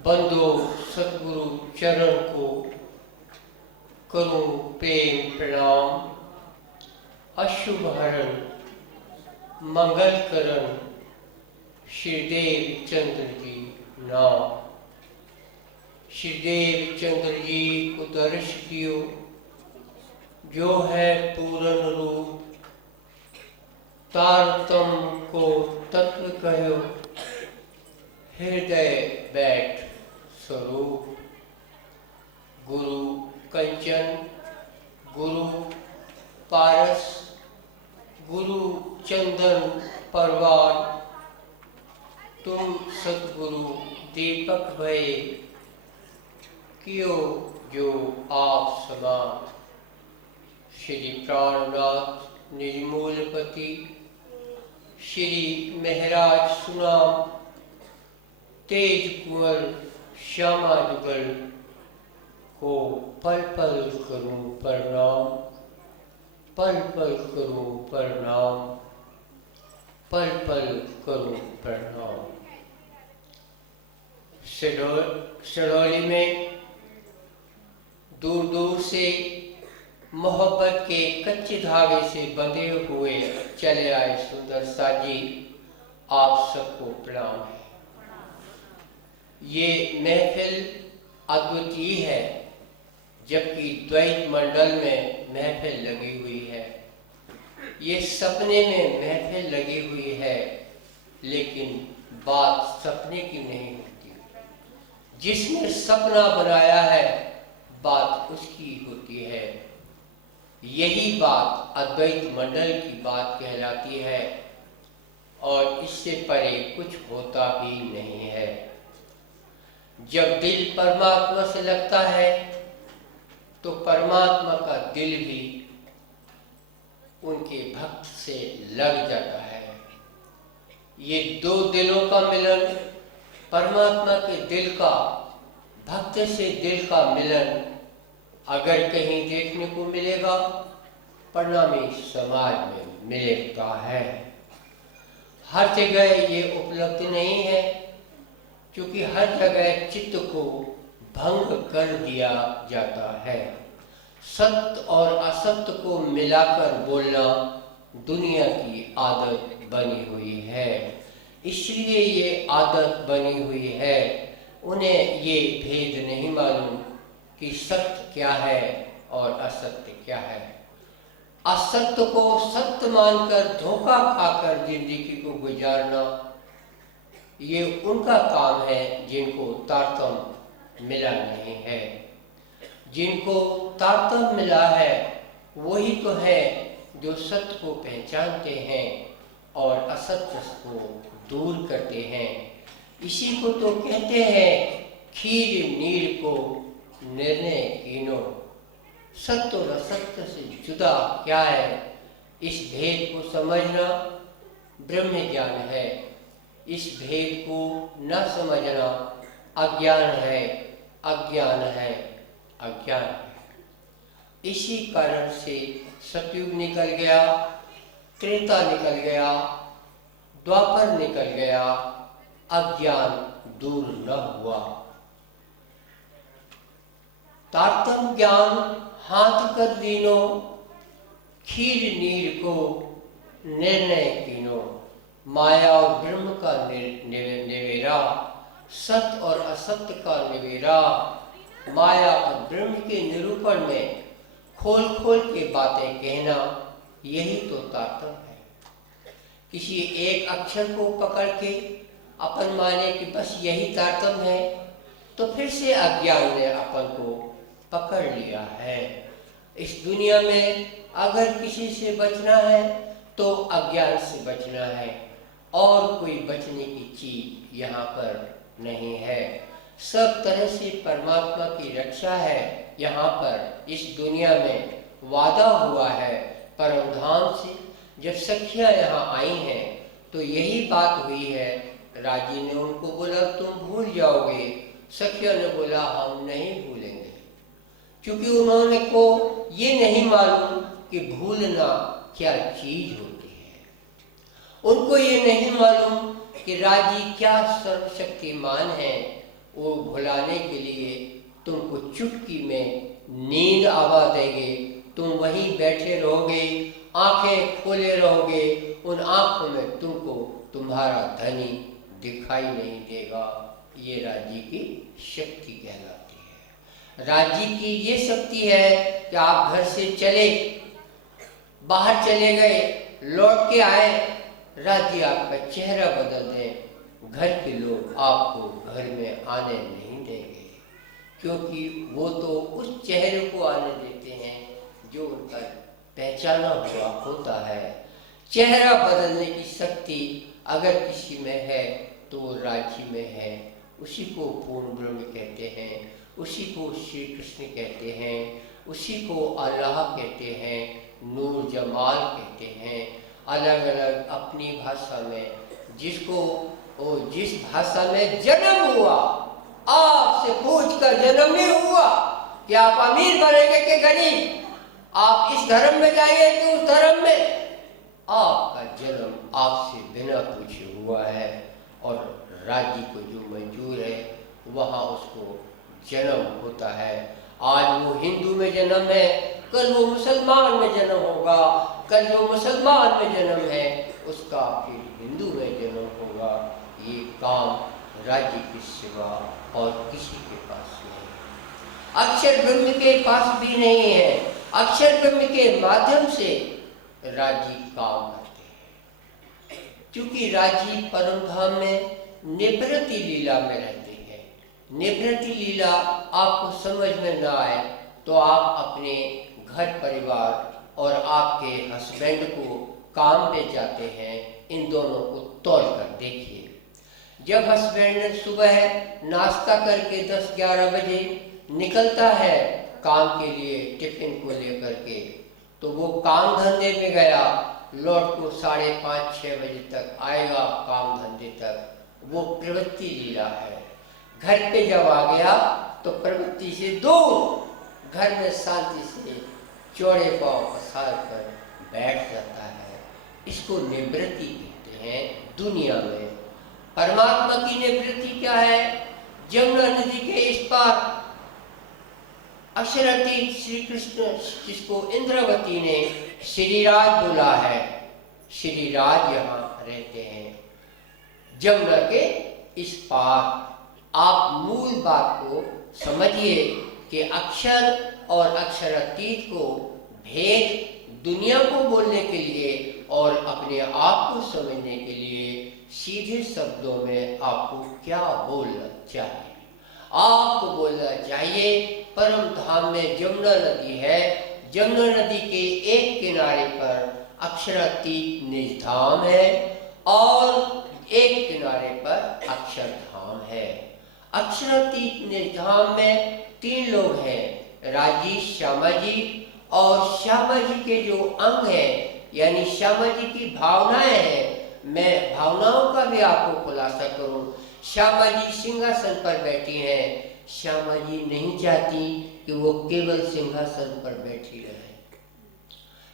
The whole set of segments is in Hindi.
बंदो सतगुरु चरण को करूं प्रेम प्रणाम। अशुभ हरण मंगल करण श्रीदेव चंद्र जी नाम। श्रीदेव चंद्र जी को दर्श दियो, जो है पूर्ण रूप। तारतम को तत्व कहो, हृदय बैठ स्वरूप। गुरु कंचन गुरु पारस, गुरु चंदन परवार। तुम सतगुरु दीपक भये, कियो जो आप समान। श्री प्राणनाथ निर्मूलपति, श्री महराज सुनाम। तेज कुंवर श्यामा जुगल को पल पल करूं प्रणाम। पल पल करूं प्रणाम, पल पल करूं प्रणाम। सड़ौली में दूर दूर से मोहब्बत के कच्चे धागे से बंधे हुए चले आए सुंदर साजी, आप सबको प्रणाम है। ये महफिल अद्वितीय है, जबकि द्वैत मंडल में महफिल लगी हुई है। ये सपने में महफिल लगी हुई है, लेकिन बात सपने की नहीं होती। जिसने सपना बनाया है, बात उसकी होती है। यही बात अद्वैत मंडल की बात कहलाती है, और इससे परे कुछ होता भी नहीं है। जब दिल परमात्मा से लगता है, तो परमात्मा का दिल भी उनके भक्त से लग जाता है। ये दो दिलों का मिलन, परमात्मा के दिल का भक्त से दिल का मिलन, अगर कहीं देखने को मिलेगा, परिणामी समाज में मिलता है। हर जगह ये उपलब्ध नहीं है, क्योंकि हर जगह चित्त को भंग कर दिया जाता है। सत्य और असत्य को मिलाकर बोलना दुनिया की आदत बनी हुई है। इसलिए ये आदत बनी हुई है, उन्हें ये भेद नहीं मालूम कि सत्य क्या है और असत्य क्या है। असत्य को सत्य मानकर धोखा खाकर जिंदगी को गुजारना, ये उनका काम है जिनको तारतम्य मिला नहीं है। जिनको तारतम्य मिला है, वही तो है जो सत्य को पहचानते हैं और असत्य को दूर करते हैं। इसी को तो कहते हैं, खीर नीर को निर्णय कीनो। सत्य और असत्य से जुदा क्या है, इस भेद को समझना ब्रह्म ज्ञान है। इस भेद को न समझना अज्ञान है, अज्ञान है, अज्ञान है। इसी कारण से सतयुग निकल गया, त्रेता निकल गया, द्वापर निकल गया, अज्ञान दूर न हुआ। तारतम्य ज्ञान हाथ कर दीनो, खीर नीर को निर्णय कीनो। माया और ब्रह्म का निवेरा, सत्य और असत्य का निवेरा। माया और ब्रह्म के निरूपण में खोल खोल के बातें कहना, यही तो तारतम्य है। किसी एक अक्षर को पकड़ के अपन माने कि बस यही तारतम्य है, तो फिर से अज्ञान ने अपन को पकड़ लिया है। इस दुनिया में अगर किसी से बचना है, तो अज्ञान से बचना है, और कोई बचने की चीज यहाँ पर नहीं है। सब तरह से परमात्मा की रक्षा है। यहाँ पर इस दुनिया में वादा हुआ है परम धाम से। जब सखियाँ यहाँ आई हैं, तो यही बात हुई है। राजी ने उनको बोला, तुम भूल जाओगे। सखिया ने बोला, हम नहीं भूलेंगे, क्योंकि उन्होंने को ये नहीं मालूम कि भूलना क्या चीज होती है। उनको ये नहीं मालूम कि राजी क्या सर्वशक्तिमान है। वो भुलाने के लिए तुमको चुटकी में नींद आवा देंगे। तुम वहीं बैठे रहोगे, आंखें खोले रहोगे, उन आंखों में तुमको तुम्हारा धनी दिखाई नहीं देगा। ये राज्य की शक्ति कहलाती है। राज्य की ये शक्ति है कि आप घर से चले, बाहर चले गए, लौट के आए, राज्य आपका चेहरा बदल दे, घर के लोग आपको घर में आने नहीं देंगे, क्योंकि वो तो उस चेहरे को आने देते हैं जो उनका पहचाना हुआ होता है। चेहरा बदलने की शक्ति अगर किसी में है तो वो राज्य में है। उसी को पूर्ण ब्रह्म कहते हैं, उसी को श्री कृष्ण कहते हैं, उसी को अल्लाह कहते हैं, नूर जमाल कहते हैं। अलग अलग अपनी भाषा में जिसको जिस भाषा में जन्म हुआ, आपसे पूछ कर जन्म नहीं हुआ कि आप अमीर बनेंगे कि गरीब, आप इस धर्म में जाएंगे कि उस धर्म में, आपका जन्म आपसे बिना पूछे हुआ है। और राज्य को जो मंजूर है वहाँ उसको जन्म होता है। आज वो हिंदू में जन्म है, कल वो मुसलमान में जन्म होगा, कल जो मुसलमान में जन्म है उसका फिर हिंदू में जन्म होगा। ये काम राज्य के सिवा और किसी के पास नहीं, अक्षर ब्रह्म के पास भी नहीं है। अक्षर ब्रह्म के माध्यम से राज्य काम करते हैं, क्योंकि राज्य परम धाम में निवृत्ति लीला में रहते हैं। निवृत्ति लीला आपको समझ में ना आए तो आप अपने घर परिवार और आपके हस्बैंड को काम पे जाते हैं, इन दोनों को तौल कर देखिए। जब हस्बैंड सुबह नाश्ता करके 10-11 बजे निकलता है काम के लिए टिफिन को लेकर के, तो वो काम धंधे में गया, लौट को 5:30-6 बजे तक आएगा काम धंधे तक। वो प्रवृत्ति लीला है। घर पे जब आ गया तो प्रवृत्ति से दूर घर में शांति से चौड़े पांव पसार कर बैठ जाता है। इसको निवृत्ति कहते हैं दुनिया में। परमात्मा की निवृत्ति क्या है? जमुना नदी के इस पार अक्षरातीत श्री कृष्ण, जिसको इंद्रावती ने श्रीराज बोला है, श्रीराज यहाँ रहते हैं जमुना के इस पार। आप मूल बात को समझिए कि अक्षर और अक्षरातीत को भेद दुनिया को बोलने के लिए और अपने आप को समझने के लिए सीधे शब्दों में आपको क्या बोलना चाहिए? आपको बोलना चाहिए परम धाम में जमुना नदी है, जमुना नदी के एक किनारे पर अक्षरातीत निज धाम है और एक किनारे पर अक्षरधाम है। अक्षरातीत निज धाम में 3 लोग हैं, राजी, श्यामा जी और श्यामा जी के जो अंग हैं, यानी श्यामा जी की भावनाएं हैं। मैं भावनाओं का भी आपको खुलासा करूं। श्यामा जी सिंहासन पर बैठी हैं। श्यामा जी नहीं चाहती कि वो केवल सिंहासन पर बैठी रहे।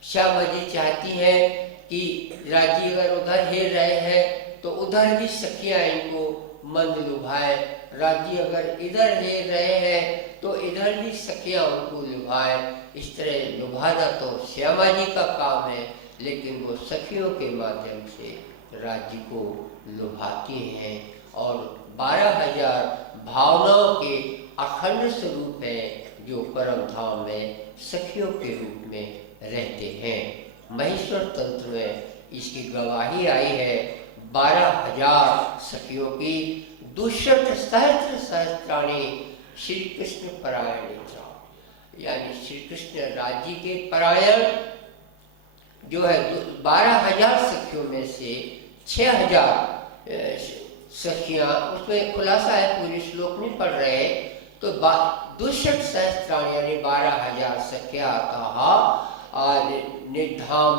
श्यामा जी चाहती है कि राजी अगर उधर हेर रहे हैं तो उधर भी सखियां इनको मंद लुभाए, राजी अगर इधर हेर रहे हैं तो इधर भी सखियां उनको लुभाए। इस तरह लुभाना तो श्यामा जी का काम है, लेकिन वो सखियों के माध्यम से राज्य को लुभाती हैं और 12,000 भावनाओं के अखंड स्वरूप है जो परम धाम में सखियों के रूप में रहते हैं। महेश्वर तंत्र में इसकी गवाही आई है। 12,000 सखियों की दुष्ट सहस्त्राणी श्री कृष्ण परायण, यानी श्री कृष्ण राज्य के परायण जो है 12,000 सखियों में से 6,000 सखियां, उसमें खुलासा है, पूरी श्लोक नहीं पढ़ रहे, तो दुष्ट सहस्त्राणी यानी 12,000 सखिया कहा निर्धाम,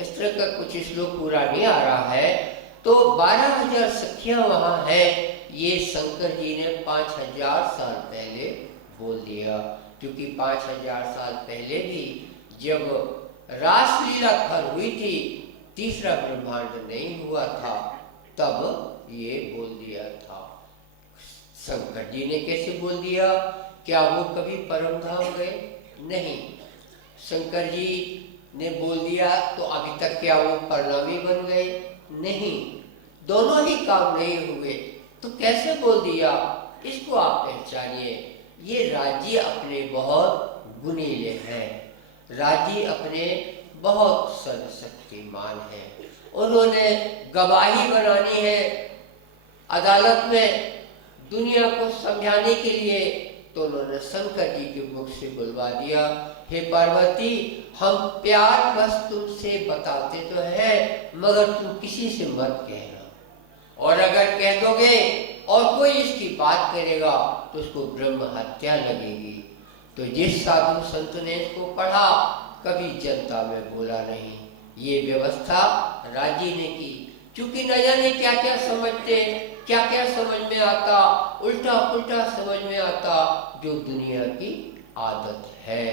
इस तरह का कुछ श्लोक पूरा नहीं आ रहा है। तो 12,000 सखियां वहां है, ये शंकर जी ने 5,000 साल पहले बोल दिया, क्योंकि 5,000 साल पहले भी जब रासलीला खर हुई थी, तीसरा ब्रह्मांड नहीं हुआ था, तब ये बोल दिया था। शंकर जी ने कैसे बोल दिया? क्या वो कभी परम धाम गए? नहीं। शंकर जी ने बोल दिया तो अभी तक क्या वो परिणामी बन गए? नहीं। दोनों ही काम नहीं हुए तो कैसे बोल दिया? इसको आप पहचानिए। ये राजी अपने बहुत गुणीले हैं, राजी अपने बहुत सर्वशक्तिमान हैं। उन्होंने गवाही बनानी है अदालत में दुनिया को समझाने के लिए, तो उन्होंने शंकर जी के मुख से बुलवा दिया, हे पार्वती, हम प्यार बस तुमसे बताते तो हैं, मगर तुम किसी से मत कहना, और अगर कह दोगे और कोई इसकी बात करेगा तो उसको ब्रह्म हत्या लगेगी। तो जिस साधु संत ने इसको पढ़ा, कभी जनता में बोला नहीं। ये व्यवस्था राजी ने की, क्योंकि न जाने क्या क्या समझते, क्या क्या समझ में आता, उल्टा पुल्टा समझ में आता, जो दुनिया की आदत है।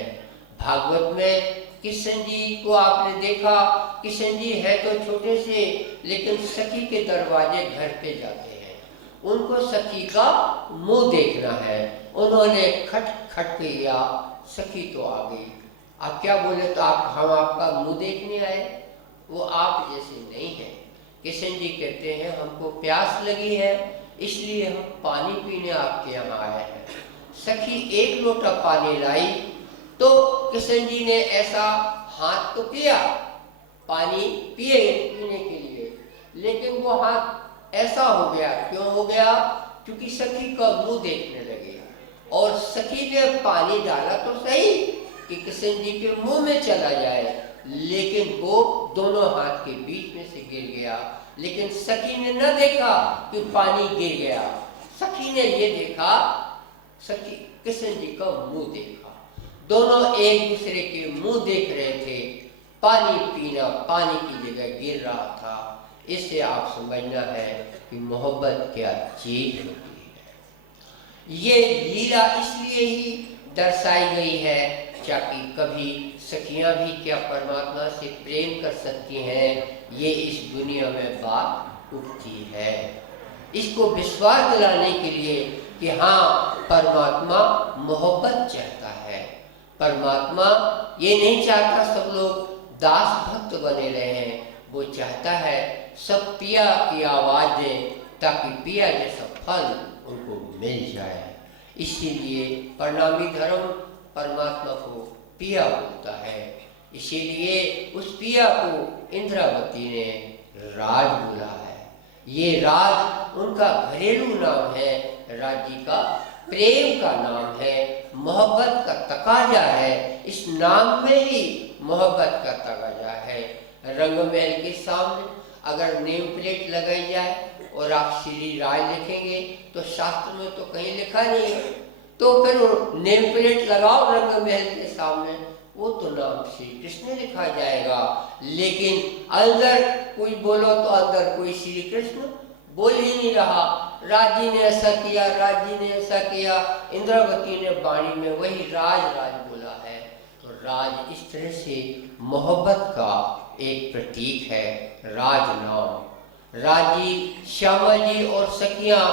भागवत में किशन जी को आपने देखा, किशन जी है तो छोटे से, लेकिन सखी के दरवाजे घर पे जाते हैं, उनको सखी का मुंह देखना है। उन्होंने खट खट किया, सखी तो आ गई। आप क्या बोले? तो हम आपका मुंह देखने आए, वो आप जैसे नहीं है। किशन जी कहते हैं हमको प्यास लगी है, इसलिए हम पानी पीने आपके यहाँ आए हैं। सखी एक लोटा पानी लाई, तो किशन जी ने ऐसा हाथ तो किया पानी पीने के लिए, लेकिन वो हाथ ऐसा हो गया। क्यों हो गया? क्योंकि सखी का मुंह देखने लगे, और सखी ने पानी डाला तो सही कि किशन जी के मुंह में चला जाए, लेकिन वो दोनों हाथ के बीच में से गिर गया। लेकिन सखी ने न देखा कि पानी गिर गया, सखी ने ये देखा, सखी किशन जी का मुंह देखा। दोनों एक दूसरे के मुंह देख रहे थे, पानी पीना पानी की जगह गिर रहा था। इससे आप समझना है कि मोहब्बत क्या चीज होती है। ये लीला इसलिए ही दर्शाई गई है ताकि कभी सखियां भी क्या परमात्मा से प्रेम कर सकती हैं, ये इस दुनिया में बात उठती है। इसको विश्वास दिलाने के लिए कि हाँ, परमात्मा मोहब्बत चाहता है। परमात्मा ये नहीं चाहता सब लोग दास भक्त बने रहे, वो चाहता है सब पिया की आवाज दें, ताकि पिया जैसा फल उनको मिल जाए। इसीलिए परिणामी धर्म परमात्मा को पिया बोलता है। इसीलिए उस पिया को इंद्रावती ने राज बोला है। ये राज उनका घरेलू नाम है, राज्य का प्रेम का नाम है, मोहब्बत का तकाजा है। इस नाम में ही मोहब्बत का तकाजा है। रंगमहल के सामने अगर नेम प्लेट लगाई जाए और आप श्री राज लिखेंगे तो शास्त्र में तो कहीं लिखा नहीं है, तो फिर नेम प्लेट लगाओ रंगमहल के सामने, वो तो नाम श्री कृष्ण लिखा जाएगा। लेकिन अंदर कोई बोलो तो अंदर कोई श्री कृष्ण बोल ही नहीं रहा। राजी ने ऐसा किया, राजी ने ऐसा किया, इंद्रावती ने वाणी में वही राज राज बोला है। तो राज इस तरह से मोहब्बत का एक प्रतीक है, राज नाम। राजी श्यामा जी और सखियां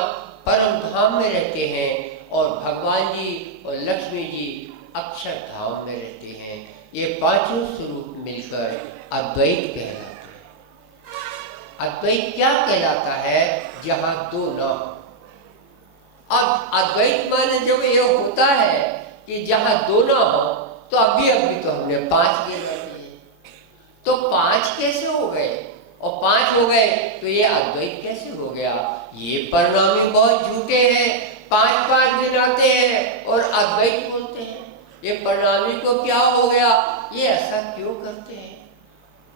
परम धाम में रहते हैं, और भगवान जी और लक्ष्मी जी अक्षरधाम में रहते हैं। ये पांचों स्वरूप मिलकर अद्वैत कहलाते हैं। अद्वैत क्या कहलाता है? जहां दो न हो। अब अद्वैत माने जब ये होता है कि जहां दो न हो, तो अभी तो हमने पांच गिना दिए, तो पांच कैसे हो गए? और पांच हो गए तो ये अद्वैत कैसे हो गया? ये परिणामी बहुत झूठे हैं, पांच पांच गिनाते हैं और अद्वैत बोलते हैं। ये परिणामी को क्या हो गया? ये ऐसा क्यों करते हैं?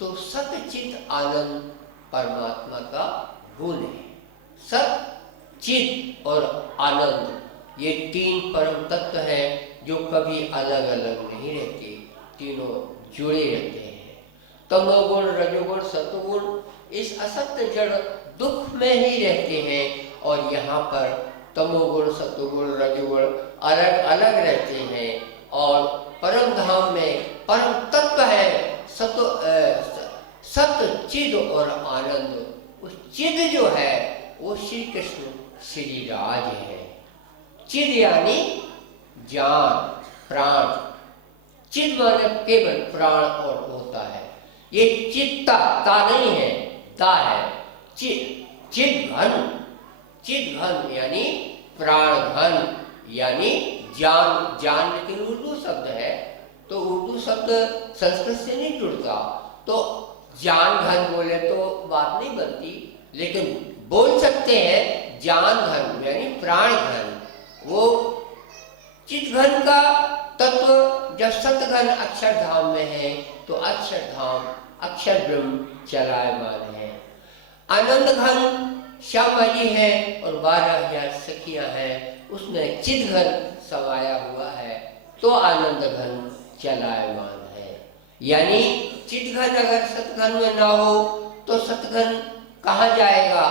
तो सत चित आनंद परमात्मा का गुण है। सत चित और आनंद ये तीन परम तत्व हैं जो कभी अलग अलग नहीं रहते, तीनों जुड़े रहते हैं। तमोगुण रजोगुण सतोगुण इस असत्य जड़ दुख में ही रहते हैं, और यहाँ पर तमोगुण सतोगुण रजोगुण अलग अलग रहते हैं, और परम धाम में परम तत्व है सत्य चिद और आनंद। उस चिद जो है वो श्री कृष्ण श्री राज है। चिद यानी जान, प्राण। चिद माने केवल प्राण और होता है। ये चित्ता ता नहीं है, ता है। चिद घन, चिद घन यानी प्राण घन, यानी जान। जान लेकिन उर्दू शब्द है, तो उर्दू शब्द संस्कृत से नहीं जुड़ता, तो जान घन बोले तो बात नहीं बनती, लेकिन बोल सकते हैं जान घन यानी प्राण घन। वो चित घन का तत्व जब सतघन अक्षरधाम में है, तो अक्षरधाम अक्षर ब्रह्म चलायमान है। आनंद घन श्यामा जी है और 12,000 सखियां हैं, उसमें चित घन समाया हुआ है, तो आनंद घन चलायमान है। यानी चित घन अगर सतघन में ना हो तो सतघन कहाँ जाएगा,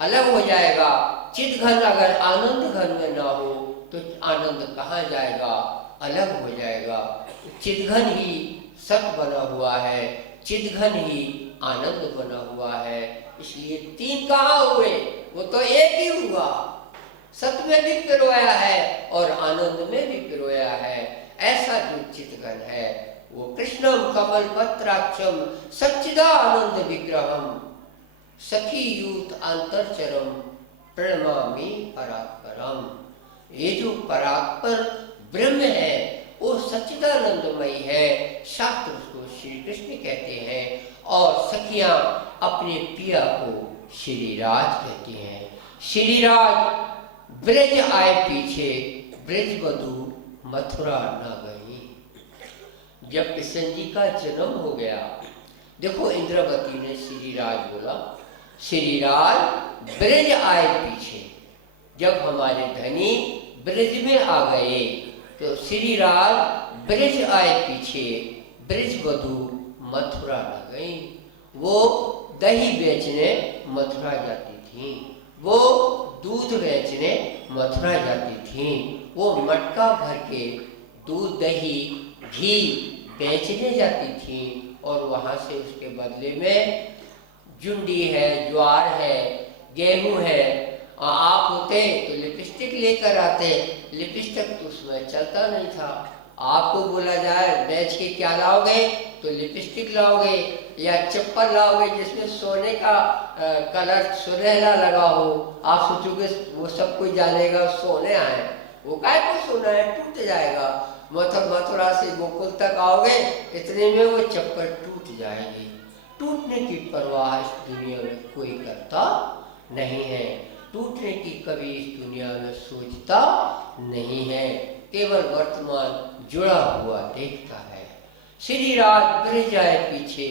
अलग हो जाएगा। चित घन अगर आनंद घन में ना हो तो आनंद कहाँ जाएगा, अलग हो जाएगा। चित घन ही सत बना हुआ है, चित घन ही आनंद बना हुआ है। इसलिए तीन कहाँ हुए, वो तो एक ही हुआ। सत में भी पिरोया है और आनंद में भी पिरोया है। ऐसा जो चितघन है वो कृष्णम कमल पत्राक्षम सच्चिदानंद विग्रहम सखी यूथ अंतरचरम प्रणमामि परात्परम। ये जो परात्पर ब्रह्म है वो सच्चिदानंदमयी है। शास्त्र उसको श्री कृष्ण कहते हैं और सखियां अपने पिया को श्रीराज कहती हैं। श्रीराज ब्रज आए पीछे, ब्रज वधु मथुरा न गई। जब कृष्ण जी का जन्म हो गया, देखो इंद्रवती ने श्रीराज बोला, श्रीराज ब्रज आए पीछे। जब हमारे धनी ब्रज में आ गए तो श्रीराज ब्रज आए पीछे, ब्रज वधु मथुरा न गई। वो दही बेचने मथुरा जाती थी, वो दूध बेचने मथुरा जाती थी, वो मटका भर के दूध दही घी बेचने जाती थी और वहाँ से उसके बदले में जुंडी है, ज्वार है, गेहूं है, आप होते तो लिपस्टिक लेकर आते। लिपस्टिक तो उसमें चलता नहीं था। आपको बोला जाए बेच के क्या लाओगे, तो लिपस्टिक लाओगे या चप्पल लाओगे जिसमें सोने का कलर सुनहरा लगा हो। आप सोचोगे वो सब कोई जानेगा सोने आए, वो काय को सोना है, टूट जाएगा। मथुरा से गोकुल तक आओगे, इतने में वो चप्पल टूट जाएगी। टूटने की परवाह इस दुनिया में कोई करता नहीं है, टूटने की कभी इस दुनिया में सोचता नहीं है, केवल वर्तमान जुड़ा हुआ देखता है। श्रीराज ब्रज आए पीछे,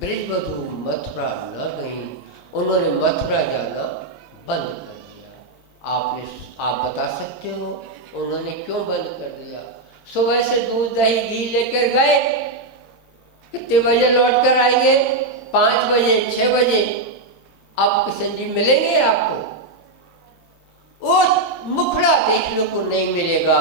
ब्रजवधु मथुरा न गई। उन्होंने मथुरा जाना बंद कर दिया। आप बता सकते हो उन्होंने क्यों बंद कर दिया? सुबह से दूध दही घी लेकर गए, कितने बजे लौट कर आएंगे? 5 बजे 6 बजे। अब कृष्ण जी मिलेंगे आपको? वो मुखड़ा देखने को नहीं मिलेगा।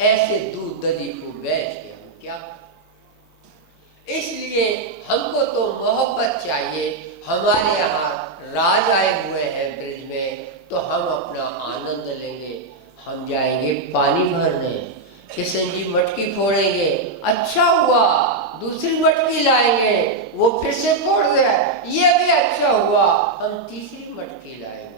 ऐसे दूध दही को बेच के हम क्या करें? इसलिए हमको तो मोहब्बत चाहिए। हमारे यहाँ राज आए हुए हैं ब्रज में, तो हम अपना आनंद लेंगे। हम जाएंगे पानी भरने, कृष्ण जी मटकी फोड़ेंगे, अच्छा हुआ, दूसरी मटकी लाएंगे, वो फिर से फोड़ दे, ये भी अच्छा हुआ, हम तीसरी मटकी लाएंगे।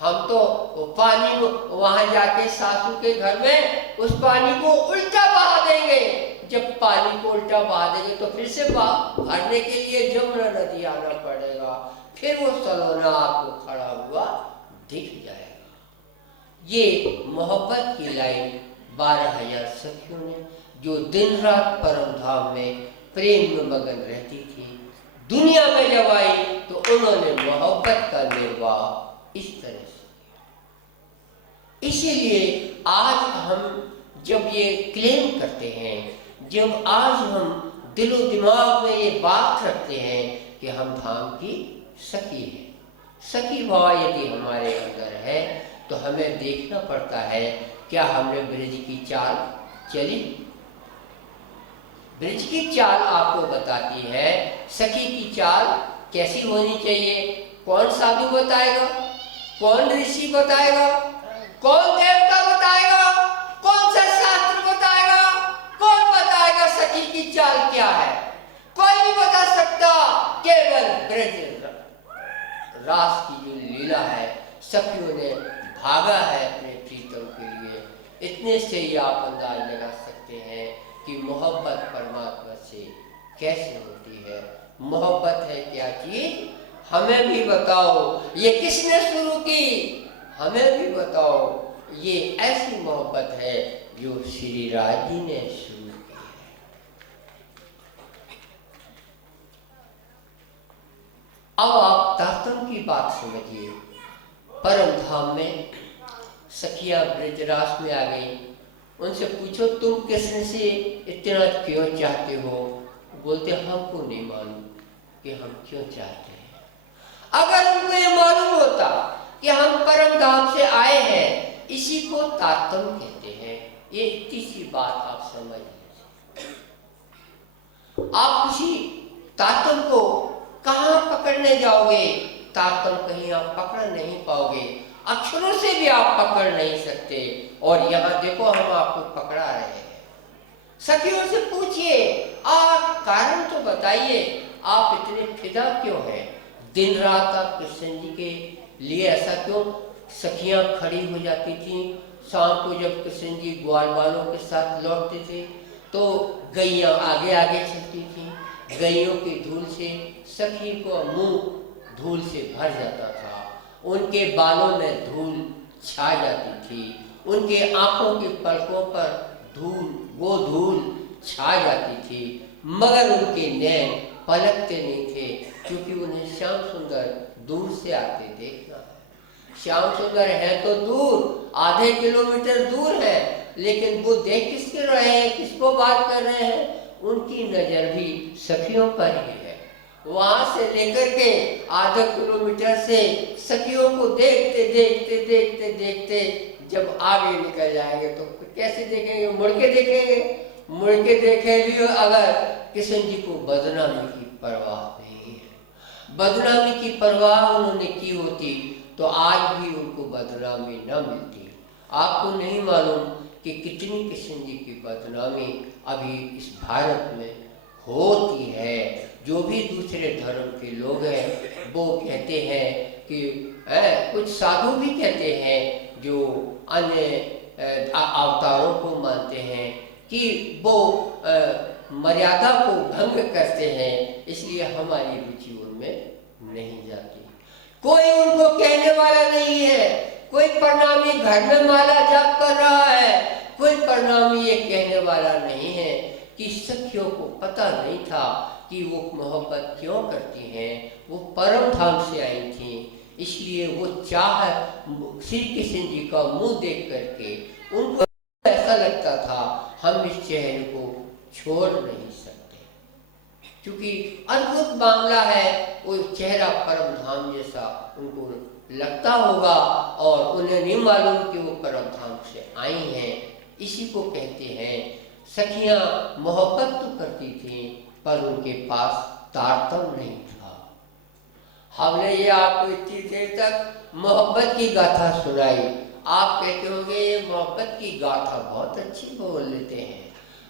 हम तो वो पानी वहां जाके सासू के घर में उस पानी को उल्टा बहा देंगे। जब पानी को उल्टा बहा देंगे तो फिर से भरने के लिए जमुना नदी आना पड़ेगा, फिर वो सलोना आपको खड़ा हुआ दिख जाएगा। ये मोहब्बत की लाइन 12,000 सखियों ने, जो दिन रात परम धाम में प्रेम में मगन रहती थी, दुनिया में जब आई तो उन्होंने मोहब्बत का निर्वाह इस तरह से। इसीलिए आज हम जब ये क्लेम करते हैं, जब आज हम दिलो दिमाग में ये बात रखते हैं कि हम धाम की सखी हैं, सखी भाव यदि हमारे अंदर है तो हमें देखना पड़ता है क्या हमने ब्रज की चाल चली। ब्रज की चाल आपको बताती है सखी की चाल कैसी होनी चाहिए। कौन साधु बताएगा, कौन ऋषि बताएगा, कौन देवता बताएगा? भागा है अपने प्रीतम के लिए। इतने से ही आप अंदाज लगा सकते हैं कि मोहब्बत परमात्मा से कैसे होती है। मोहब्बत है क्या चीज, हमें भी बताओ। ये किसने शुरू की, हमें भी बताओ। ये ऐसी मोहब्बत है जो श्री राज जी ने शुरू की है। अब आप तारतम की बात समझिए। परम धाम में सखियां ब्रजरास में आ गई, उनसे पूछो तुम कृष्ण से इतना क्यों चाहते हो। बोलते हमको नहीं मालूम कि हम क्यों चाहते हैं। अगर उनको ये मालूम होता कि हम परम धाम से आए हैं, इसी को तारतम कहते हैं। ये इतनी सी बात आप समझ लीजिए। आप उसी तारतम को कहाँ पकड़ने जाओगे, तारतम कहीं आप पकड़ नहीं पाओगे, अक्षरों से भी आप पकड़ नहीं सकते। और यहाँ देखो हम आपको पकड़ा रहे हैं। सखियों से पूछिए, आप कारण तो बताइए, आप इतने फिदा क्यों हैं। दिन रात आप कृष्ण जी के लिए ऐसा क्यों। सखियां खड़ी हो जाती थीं। शाम को जब कृष्ण जी ग्वाल वालों के साथ लौटते थे तो गैयां आगे आगे चलती थीं। गैयों की धूल से सखी को मुंह धूल से भर जाता था। उनके बालों में धूल छा जाती थी। उनके आंखों की पलकों पर धूल, वो धूल छा जाती थी, मगर उनके नैन पलकते नहीं थे, क्योंकि उन्हें श्याम सुंदर दूर से आते देखना है। श्याम सुंदर है तो दूर, आधे किलोमीटर दूर है, लेकिन वो देख किसके रहे हैं, किसको बात कर रहे हैं। उनकी नजर भी सखियों पर ही है। वहां से लेकर के आधा किलोमीटर से सखियों को देखते देखते देखते देखते जब आगे निकल जाएंगे तो कैसे देखेंगे, मुड़ के देखेंगे। मुड़ के देखे भी अगर कृष्ण जी को बदनामी की परवाह नहीं है। बदनामी की परवाह उन्होंने की होती तो आज भी उनको बदनामी न मिलती। आपको नहीं मालूम कि कितनी कृष्ण जी की बदनामी अभी इस भारत में होती है। जो भी दूसरे धर्म के लोग हैं वो कहते हैं कि कुछ साधु भी कहते हैं जो अन्य अवतारों को मानते हैं कि वो मर्यादा को भंग करते हैं, इसलिए हमारी रुचि उनमें नहीं जाती। कोई उनको कहने वाला नहीं है। कोई प्रणामी घर में माला जाप कर रहा है, कोई प्रणामी ये कहने वाला नहीं है कि सखियों को पता नहीं था कि वो मोहब्बत क्यों करती हैं। वो परम धाम से आई थी, इसलिए वो चाह श्री कृष्ण जी का मुंह देख करके उनको ऐसा लगता था हम इस चेहरे को छोड़ नहीं सकते, क्योंकि अद्भुत मामला है। वो चेहरा परम धाम जैसा उनको लगता होगा और उन्हें नहीं मालूम कि वो परम धाम से आई हैं। इसी को कहते हैं सखियां मोहब्बत तो करती थीं पर उनके पास तारतम नहीं था। हमने ये आपको इतनी देर तक मोहब्बत की गाथा सुनाई। आप कहते होंगे ये मोहब्बत की गाथा बहुत अच्छी बोल लेते हैं।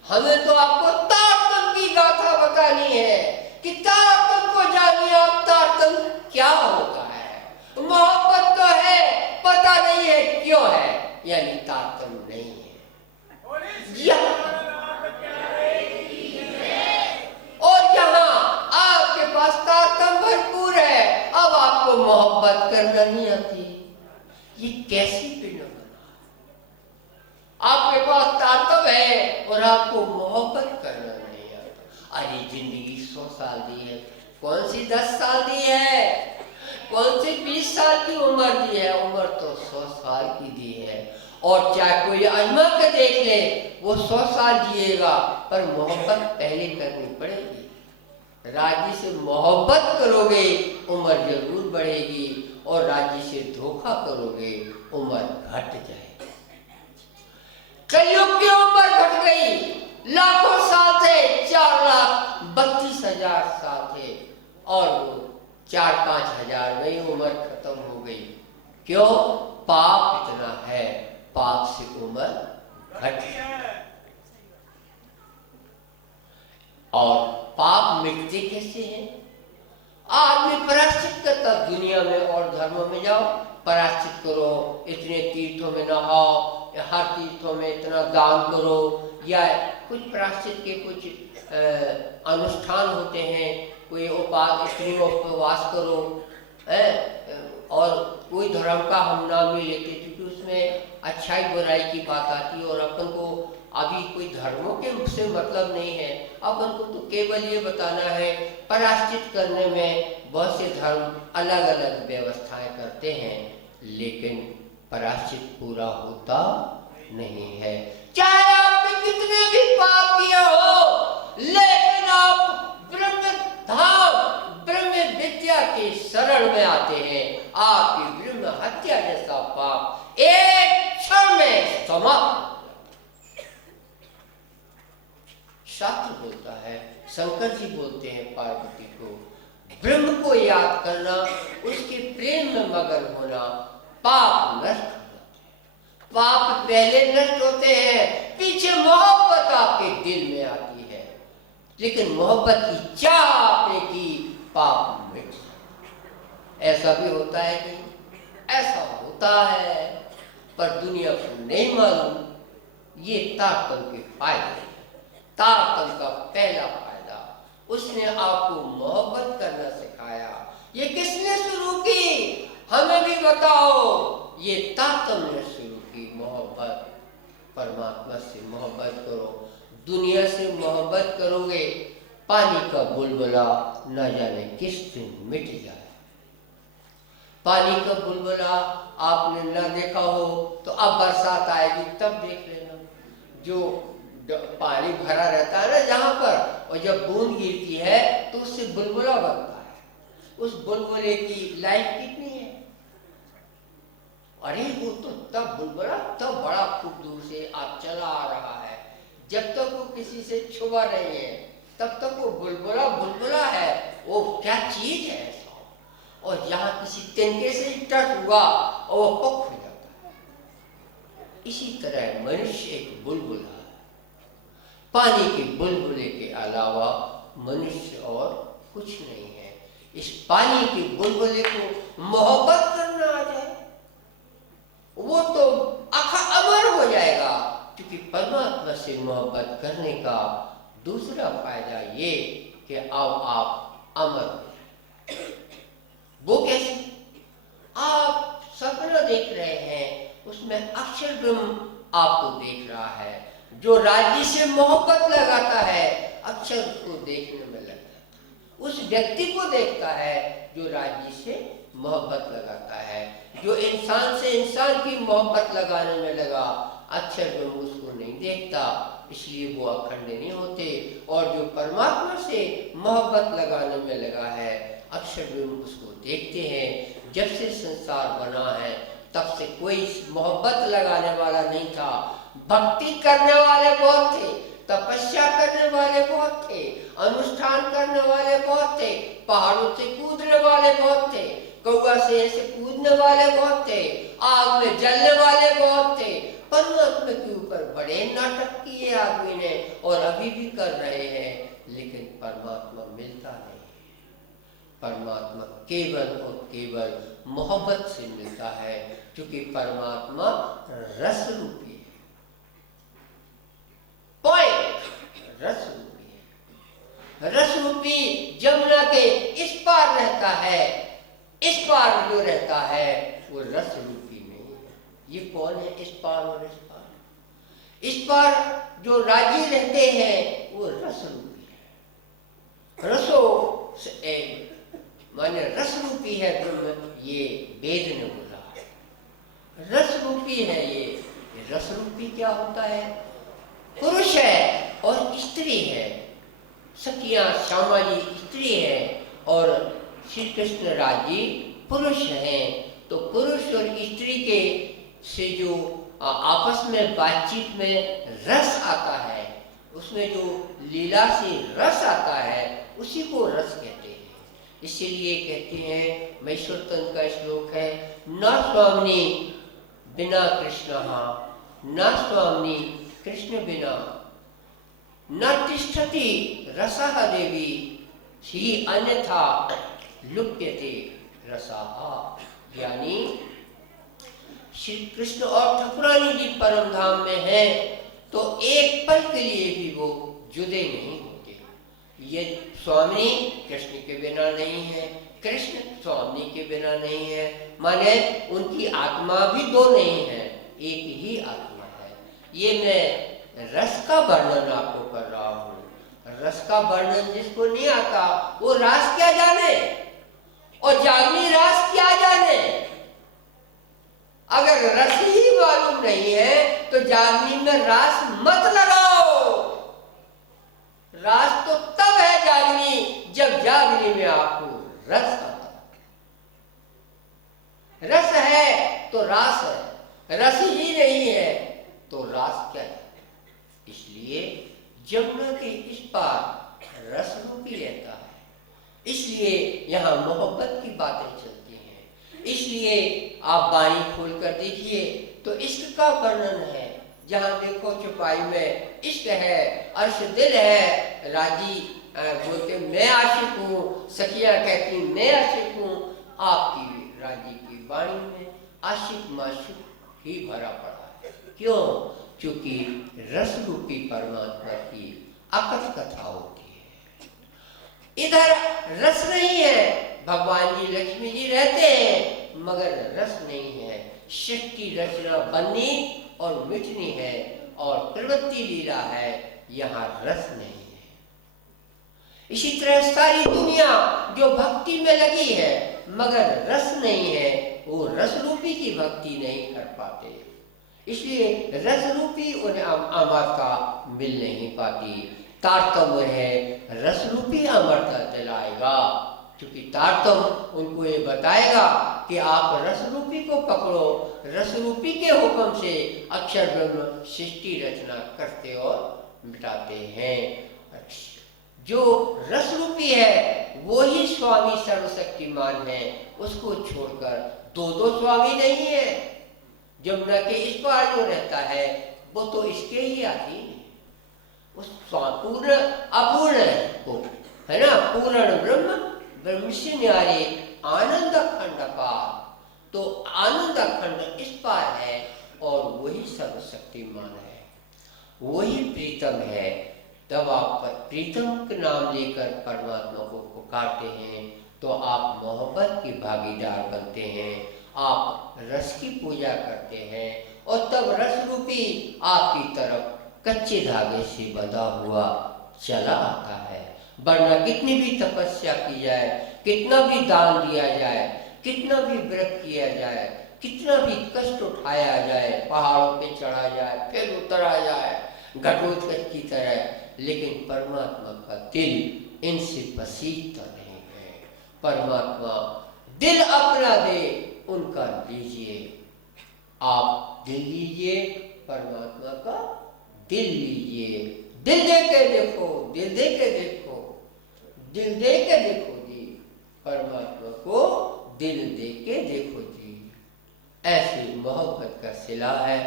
हमें तो आपको तारतम की गाथा बतानी है कि तारतम को जानिए आप, तारतम क्या होता है। मोहब्बत तो है, पता नहीं है क्यों है, यानी तारतम नहीं है। और यहाँ आपके पास तारतम भरपूर है, अब आपको मोहब्बत करना नहीं आती। ये कैसी पिंड बना। आपके पास तारतम है और आपको मोहब्बत करना नहीं आता। अरे जिंदगी 100 साल दी है, कौन सी 10 साल दी है, कौन सी 20 साल की उम्र दी है। उम्र तो 100 साल की दी है। और चाहे कोई आजमा के देख ले, वो 100 साल जिएगा, पर मोहब्बत पहले करनी पड़ेगी। राज्य से मोहब्बत करोगे उम्र जरूर बढ़ेगी, और राज्य से धोखा करोगे उम्र घट जाएगी। कलयुग की उम्र घट गई। लाखों साल थे, 4,32,000 साल थे, और वो 4-5 हजार में ही उम्र खत्म हो गई। क्यों? पाप इतना है, पाप से उम्र घट। और पाप मिटते कैसे हैं? आदमी प्रायश्चित करता, दुनिया में और धर्मों में जाओ, प्रायश्चित करो, इतने तीर्थों में नहाओ, या हर तीर्थों में इतना दान करो, या कुछ प्रायश्चित के कुछ अनुष्ठान होते हैं, कोई इतनी उपवास करो है, और कोई धर्म का हम नाम नहीं लेते क्योंकि उसमें अच्छाई बुराई की बात आती है, और अपन को अभी कोई धर्मों के से मतलब नहीं है। अपन को तो केवल ये बताना है, प्रायश्चित करने में बहुत से धर्म अलग अलग व्यवस्थाएं करते हैं, लेकिन प्रायश्चित पूरा होता नहीं है। चाहे आपने कितने भी पाप किए हो, लेकिन आप ब्रह्म धाम ब्रह्म विद्या के शरण में आते हैं, आपकी ब्रह्म हत्या जैसा पाप एक क्षण में समाप्त। शास्त्र बोलता है, शंकर जी बोलते हैं पार्वती को, ब्रह्म को याद करना, उसके प्रेम में मगन होना पाप नष्ट हो जाते हैं। पाप पहले नष्ट होते हैं, पीछे मोहब्बत आपके दिल में आती है, लेकिन मोहब्बत की चाह आपने की, पाप मिट जाता। ऐसा भी होता है कि ऐसा होता है, पर दुनिया को नहीं मालूम। ये ताकत के फायदे, ताकत का पहला फायदा, उसने आपको मोहब्बत करना सिखाया। ये किसने शुरू की, हमें भी बताओ। ये ताकत ने शुरू की मोहब्बत। परमात्मा से मोहब्बत करो, दुनिया से मोहब्बत करोगे, पानी का बुलबुला न जाने किस दिन मिट जाए। पानी का बुलबुला आपने न देखा हो तो अब बरसात आएगी तब देख लेना, जो पानी भरा रहता है ना जहां पर, और जब बूंद गिरती है तो उससे बुलबुला बनता है। उस बुलबुले की लाइफ कितनी है? अरे वो तो तब बुलबुला तब बड़ा खूब दूर से आप चला आ रहा है, जब तक वो किसी से छुपा नहीं है तब तक वो बुलबुला बुलबुला है। वो क्या चीज है ऐसा, और जहाँ किसी तिनके से टच हुआ और वो पक हो जाता है। इसी तरह मनुष्य एक बुलबुला, पानी के बुलबुले के अलावा मनुष्य और कुछ नहीं है। इस पानी के बुलबुले को मोहब्बत करना आ जाए, वो तो अमर हो जाएगा। क्योंकि परमात्मा से मोहब्बत करने का दूसरा फायदा ये कि अब आप अमर हो जाए। वो कैसे? आप सपना देख रहे हैं, उसमें अक्षर ब्रह्म आपको देख रहा है। जो राज्य से मोहब्बत लगाता है, अक्षर को देखने में लगता है। उस व्यक्ति को देखता है जो राज्य से मोहब्बत लगाता है। जो इंसान से इंसान की मोहब्बत लगाने में लगा, अक्षर ब्रह्म उसको नहीं देखता, इसलिए वो अखंड नहीं होते। और जो परमात्मा से मोहब्बत लगाने में लगा है, अक्षर ब्रह्म उसको देखते हैं। जब से संसार बना है तब से कोई मोहब्बत लगाने वाला नहीं था। भक्ति करने वाले बहुत थे, तपस्या करने वाले बहुत थे, अनुष्ठान करने वाले बहुत थे, पहाड़ों से कूदने वाले बहुत थे, कौवा से ऐसे कूदने वाले बहुत थे, आग में जलने वाले बहुत थे। परमात्मा के ऊपर बड़े नाटक किए आदमी ने, और अभी भी कर रहे हैं, लेकिन परमात्मा मिलता नहीं। परमात्मा केवल और केवल मोहब्बत से मिलता है, क्योंकि परमात्मा रस रूपी है। पॉइंट रस रूपी है। रस रूपी जमुना के इस पार रहता है, इस पार जो रहता है वो रस रूपी नहीं है। ये कौन है इस पार और इस पार? इस पार जो राजी रहते हैं वो रस रूपी है। रसो से माने रस रूपी है ब्रह्म, ये वेद ने बोला। रस रूपी है ये रस रूपी क्या होता है? पुरुष है और स्त्री है। सखियां श्यामा जी स्त्री है और श्री कृष्ण राजी पुरुष हैं। तो पुरुष और स्त्री के से जो आपस में बातचीत में रस आता है, उसमें जो लीला से रस आता है, उसी को रस कहते हैं। इसीलिए कहते हैं, महेश्वर तंत्र का श्लोक है, न स्वामिनी बिना कृष्ण, न स्वामिनी कृष्ण बिना न तिष्ठति रसः देवी, ही अन्यथा लुप्यते रसः। यानी श्री कृष्ण और ठाकुरानी जी परम धाम में हैं तो एक पल के लिए भी वो जुदे नहीं होते। ये स्वामी कृष्ण के बिना नहीं है, कृष्ण स्वामी के बिना नहीं है, माने उनकी आत्मा भी दो नहीं है, एक ही आत्मा है। ये मैं रस का वर्णन आपको कर रहा हूँ। रस का वर्णन जिसको नहीं आता वो रास क्या जाने, और जागनी रास क्या जाने। अगर रस ही मालूम नहीं है तो जागनी में रास मत लगाओ। रास तो तब है जागनी जब जागनी में आपको रस आता। रस है तो रास है, रस ही नहीं है तो रास क्या है। इसलिए जमुना के इस पार रस रूपी रहता है, इसलिए यहाँ मोहब्बत की बातें चलती हैं। इसलिए आप बाणी खोल कर देखिए तो इश्क का वर्णन है। जहाँ देखो चुपाई में इश्क है, अर्श दिल है, राजी बोलते मैं आशिक हूँ, सखियाँ कहती मैं आशिक हूँ। आपकी राजी की वाणी में आशिक माशिक ही भरा पड़ा है। क्यों? क्योंकि रस रूपी परमात्मा की अकथ कथा होती है। इधर रस नहीं है, भगवान जी लक्ष्मी जी रहते हैं मगर रस नहीं है। सृष्टि रचना बननी और मिटनी है और प्रवृत्ति लीला है, यहाँ रस नहीं है। इसी तरह सारी दुनिया जो भक्ति में लगी है मगर रस नहीं है, वो रस रूपी की भक्ति नहीं कर पाते। इसलिए रस रूपी उन्हें अमरता मिल नहीं पाती। तारतम्य है, रस रूपी अमरता दिलाएगा। क्योंकि तारतम्य उनको ये बताएगा कि आप रस रूपी को पकड़ो, रस रूपी के हुक्म से अक्षर ब्रह्म सृष्टि रचना करते और मिटाते हैं। जो रस रूपी है वो ही स्वामी सर्वशक्तिमान है, उसको छोड़कर दो दो स्वामी नहीं है। जमुना के इस पार जो रहता है वो तो इसके ही अधीन है, उस पूर्ण अपूर्ण है ना, पूर्ण ब्रह्म ब्रह्म से न्यारे आनंद अखंड अपार। तो आनंद अखंड इस पार है और वही सर्वशक्तिमान है, वही प्रीतम है। तब आप प्रीतम के नाम लेकर परमात्मा को पुकारते हैं तो आप मोहब्बत के भागीदार बनते हैं, आप रस की पूजा करते हैं और तब रस रूपी आपकी तरफ कच्चे धागे से बंधा हुआ चला आता है। वरना कितनी भी तपस्या की जाए, कितना भी दान दिया जाए, कितना भी व्रत किया जाए, कितना भी कष्ट उठाया जाए, पहाड़ों पे चढ़ा जाए फिर उतरा जाए घटोत्कच की तरह, लेकिन परमात्मा का दिल इनसे पसीजता नहीं है। परमात्मा दिल अपना दे, उनका लीजिए। आप दिल लीजिए, परमात्मा का दिल लीजिए। दिल दे के देखो, दिल दे के देखो, दिल दे के देखो जी, परमात्मा को दिल दे के देखो जी। ऐसी मोहब्बत का सिला है।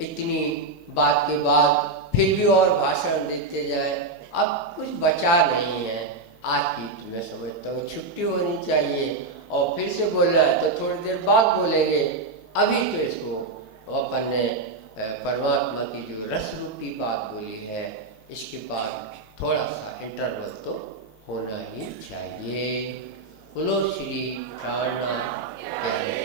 इतनी बात के बाद फिर भी और भाषण देते जाए, अब कुछ बचा नहीं है। आज की तो मैं समझता हूँ छुट्टी होनी चाहिए और फिर से बोलना है तो थोड़ी देर बाद बोलेंगे। अभी तो इसको अपन ने परमात्मा की जो रस रूपी बात बोली है, इसके बाद थोड़ा सा इंटरवल तो होना ही चाहिए। बोलो श्री प्राणनाथ।